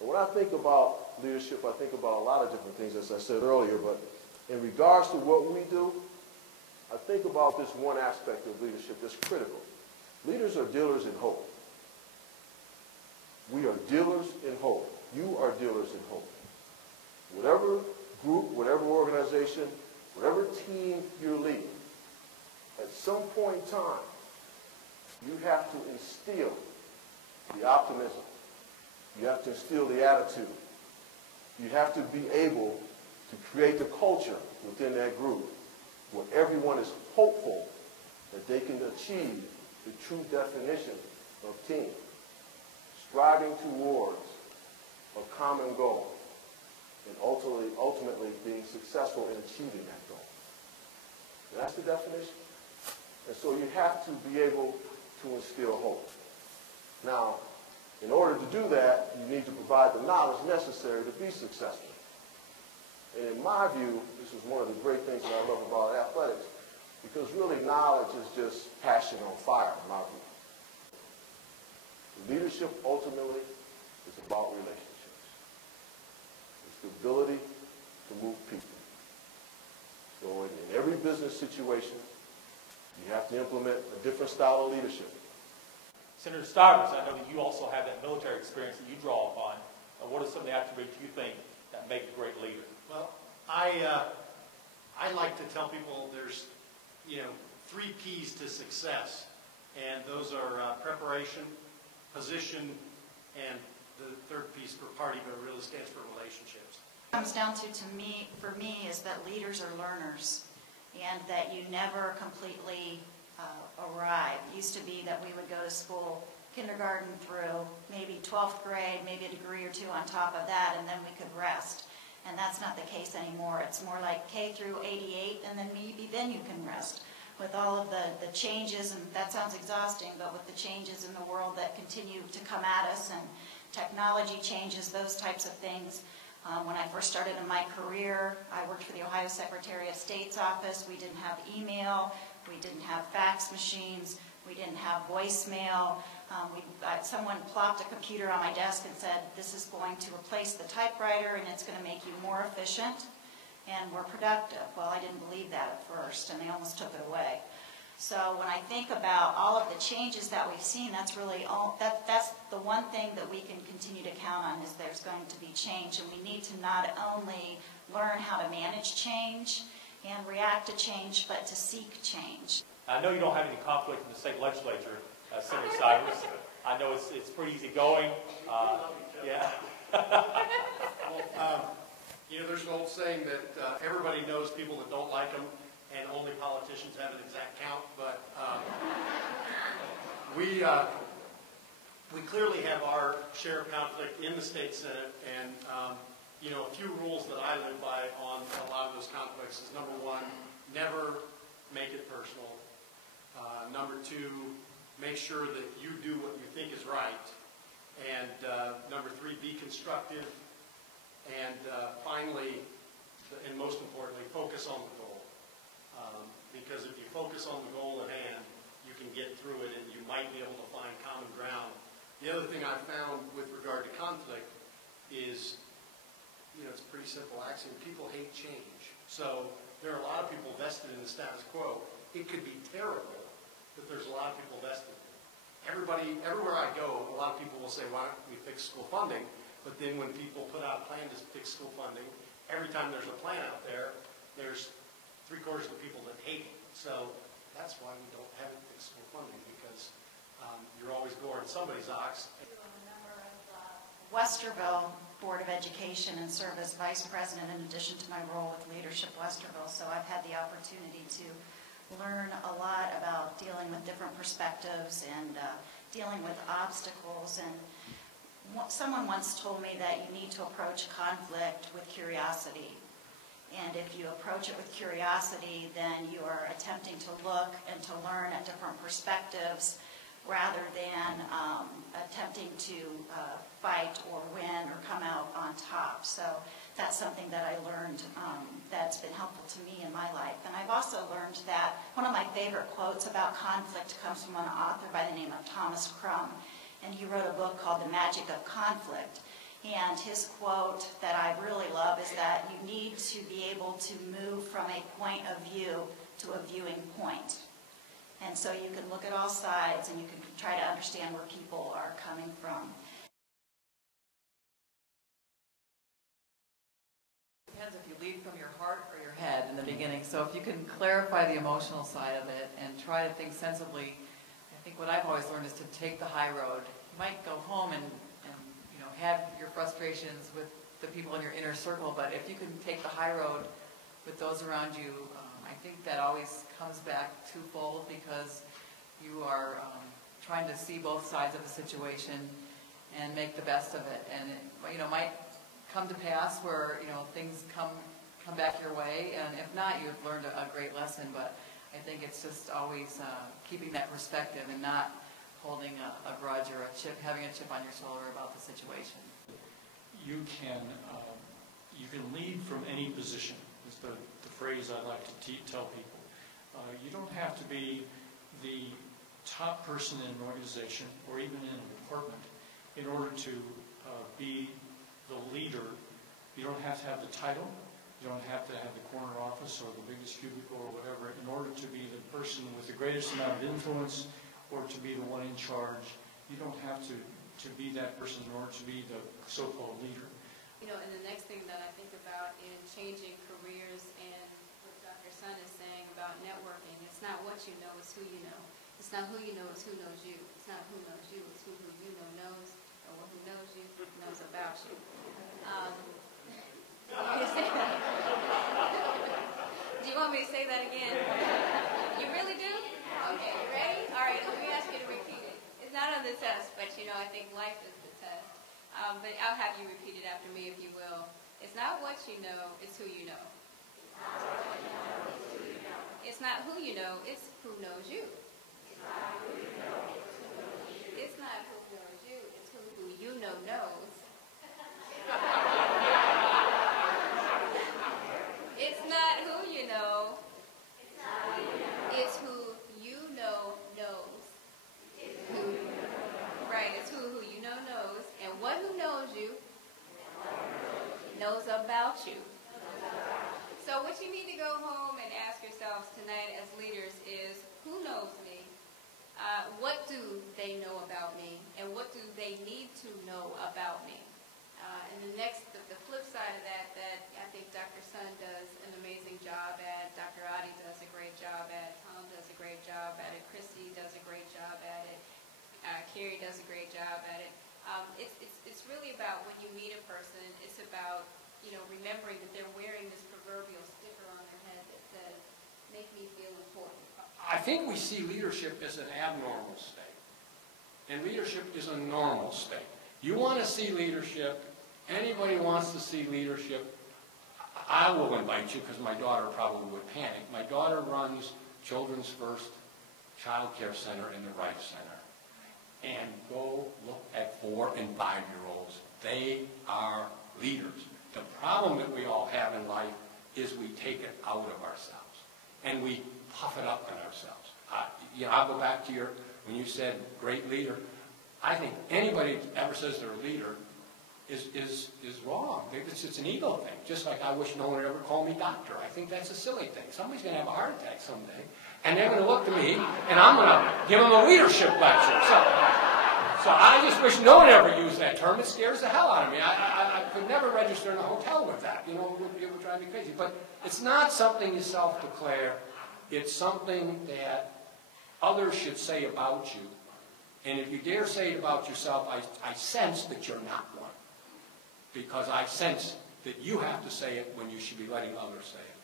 And when I think about leadership, I think about a lot of different things, as I said earlier, but in regards to what we do, I think about this one aspect of leadership that's critical. Leaders are dealers in hope. We are dealers in hope. You are dealers in hope. Whatever group, whatever organization, whatever team you're leading, at some point in time, you have to instill the optimism. You have to instill the attitude. You have to be able to create the culture within that group where everyone is hopeful that they can achieve the true definition of team, striving towards a common goal and ultimately being successful in achieving that goal. And that's the definition. And so you have to be able to instill hope. Now, in order to do that, you need to provide the knowledge necessary to be successful. And in my view, this is one of the great things that I love about athletics, because really knowledge is just passion on fire, in my view. Leadership ultimately is about relationships. It's the ability to move people. So in every business situation, you have to implement a different style of leadership. Senator Stivers, I know that you also have that military experience that you draw upon. What are some of the attributes you think that make a great leader? Well, I like to tell people there's, 3 P's to success, and those are preparation, position, and the third piece for party, but it really stands for relationships. What it comes down to me, for me, is that leaders are learners, and that you never completely arrive. It used to be that we would go to school, kindergarten through maybe 12th grade, maybe a degree or 2 on top of that, and then we could rest. And that's not the case anymore. It's more like K through 88, and then maybe then you can rest. With all of the changes, and that sounds exhausting, but with the changes in the world that continue to come at us, and technology changes, those types of things. When I first started in my career, I worked for the Ohio Secretary of State's office. We didn't have email. We didn't have fax machines. We didn't have voicemail. Someone plopped a computer on my desk and said, this is going to replace the typewriter and it's going to make you more efficient and more productive. Well, I didn't believe that at first, and they almost took it away. So when I think about all of the changes that we've seen, that's really that's the one thing that we can continue to count on, is there's going to be change, and we need to not only learn how to manage change and react to change, but to seek change. I know you don't have any conflict in the state legislature, Senator Stivers. I know it's pretty easy going. Yeah. There's an old saying that everybody knows people that don't like them, and only politicians have an exact count. But we clearly have our share of conflict in the state Senate, and a few rules that I live by on a lot of those conflicts is, number 1, never make it personal. Number 2, make sure that you do what you think is right. And number 3, be constructive. And finally, and most importantly, focus on the goal. Because if you focus on the goal at hand, you can get through it and you might be able to find common ground. The other thing I found with regard to conflict is, it's a pretty simple axiom. People hate change. So there are a lot of people vested in the status quo. It could be terrible, but there's a lot of people vested in it. Everywhere I go, a lot of people will say, why don't we fix school funding? But then when people put out a plan to fix school funding, every time there's a plan out there, there's 3/4 of the people that hate it. So that's why we don't have it fix school funding, because you're always goring somebody's ox. I'm a member of the Westerville Board of Education and serve as vice president in addition to my role with Leadership Westerville. So I've had the opportunity to learn a lot about dealing with different perspectives and dealing with obstacles. And someone once told me that you need to approach conflict with curiosity. And if you approach it with curiosity, then you are attempting to look and to learn at different perspectives rather than attempting to fight or win or come out on top. So that's something that I learned that's been helpful to me in my life. And I've also learned that one of my favorite quotes about conflict comes from an author by the name of Thomas Crum. And he wrote a book called The Magic of Conflict. And his quote that I really love is that you need to be able to move from a point of view to a viewing point. And so you can look at all sides and you can try to understand where people are coming from. Depends if you lead from your heart or your head in the beginning. So if you can clarify the emotional side of it and try to think sensibly, I think what I've always learned is to take the high road. You might go home and have your frustrations with the people in your inner circle, but if you can take the high road with those around you, I think that always comes back twofold because you are trying to see both sides of the situation and make the best of it. And it, might come to pass where things come back your way, and if not, you've learned a great lesson. But I think it's just always keeping that perspective and not holding a grudge or having a chip on your shoulder about the situation. You can lead from any position, is the phrase I like to tell people. You don't have to be the top person in an organization or even in a department in order to be the leader. You don't have to have the title. You don't have to have the corner office or the biggest cubicle or whatever in order to be the person with the greatest amount of influence or to be the one in charge. You don't have to be that person in order to be the so-called leader. And the next thing that I think about in changing careers and what Dr. Sun is saying about networking, it's not what you know, it's who you know. It's not who you know, it's who knows you. It's not who knows you, it's who you know knows, or who knows you knows about you. Do you want me to say that again? You really do? Okay, you ready? All right, let me ask you to repeat it. It's not on the test, but I think life is the test. But I'll have you repeat it after me, if you will. It's not what you know, it's who you know. It's not who you know, it's who knows you. It's not who knows you, it's who you know knows. It's not who you know, it's who you know knows. Right, it's who you know knows, and what who knows you knows about you. So what you need to go home and ask yourselves tonight as leaders is, who knows me? What do they know about me? And what do they need to know about me? And the flip side of that I think Dr. Sun does an amazing job at, Dr. Adi does a great job at, Tom does a great job at it, Christy does a great job at it, Carrie does a great job at it. It's really about when you meet a person, it's about remembering that they're wearing this proverbial sticker on their head that says, make me feel important. I think we see leadership as an abnormal state, and leadership is a normal state. You want to see leadership, anybody wants to see leadership, I will invite you because my daughter probably would panic. My daughter runs Children's First Child Care Center in the Rice Center. And go look at 4- and 5-year-olds. They are leaders. The problem that we all have in life is we take it out of ourselves and we puff it up in ourselves. I'll go back to when you said great leader. I think anybody that ever says they're a leader is wrong. It's an ego thing. Just like I wish no one would ever call me doctor. I think that's a silly thing. Somebody's going to have a heart attack someday, and they're going to look to me, and I'm going to give them a leadership lecture. So I just wish no one ever used that term. It scares the hell out of me. I could never register in a hotel with that. It would drive me crazy. But it's not something you self-declare. It's something that others should say about you. And if you dare say it about yourself, I sense that you're not one. Because I sense that you have to say it when you should be letting others say it.